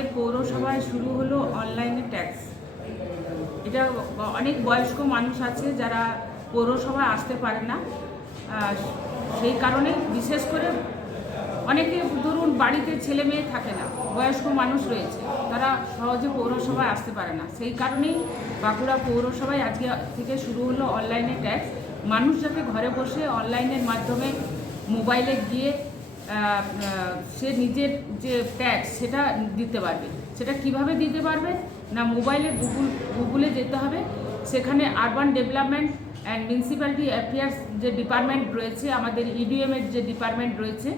আমাদের পৌরসভায় শুরু হলো অনলাইনে ট্যাক্স। এটা অনেক বয়স্ক মানুষ আছে যারা পৌরসভায় আসতে পারে না। সেই কারণে বিশেষ করে অনেকে ধরুন বাড়িতে ছেলে মেয়ে থাকে না, বয়স্ক মানুষ রয়েছে, তারা সহজে পৌরসভায় আসতে পারে না। সেই কারণেই বাঁকুড়া পৌরসভায় আজকে থেকে শুরু হলো অনলাইনে ট্যাক্স। মানুষ যাতে ঘরে বসে অনলাইনের মাধ্যমে মোবাইলে গিয়ে সে নিজের যে ট্যাক্স সেটা দিতে পারবে। সেটা কীভাবে দিতে পারবে? না মোবাইলে গুগল গুগলে যেতে হবে। সেখানে urban development and municipality affairs যে ডিপার্টমেন্ট রয়েছে, আমাদের ইডিএমের যে ডিপার্টমেন্ট রয়েছে,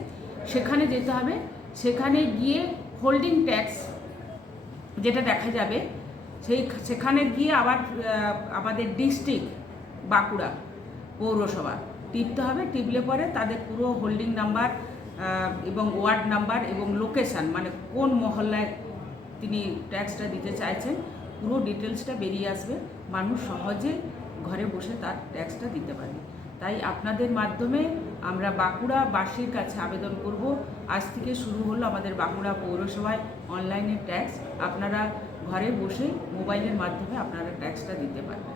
সেখানে যেতে হবে। সেখানে গিয়ে হোল্ডিং ট্যাক্স যেটা দেখা যাবে, সেই, সেখানে গিয়ে আবার আমাদের ডিস্ট্রিক্ট বাঁকুড়া পৌরসভা টিপতে হবে। টিপলে পরে তাদের পুরো হোল্ডিং নাম্বার এবং ওয়ার্ড নাম্বার এবং লোকেশান মানে কোন মহল্লায় তিনি ট্যাক্সটা দিতে চাইছেন, পুরো ডিটেলসটা বেরিয়ে আসবে। মানুষ সহজে ঘরে বসে তার ট্যাক্সটা দিতে পারবে। তাই আপনাদের মাধ্যমে আমরা বাঁকুড়া বাঁকুড়াবাসীর কাছে আবেদন করব। আজ থেকে শুরু হলো আমাদের বাঁকুড়া পৌরসভায় অনলাইনে ট্যাক্স। আপনারা ঘরে বসে মোবাইলের মাধ্যমে আপনারা ট্যাক্সটা দিতে পারবেন।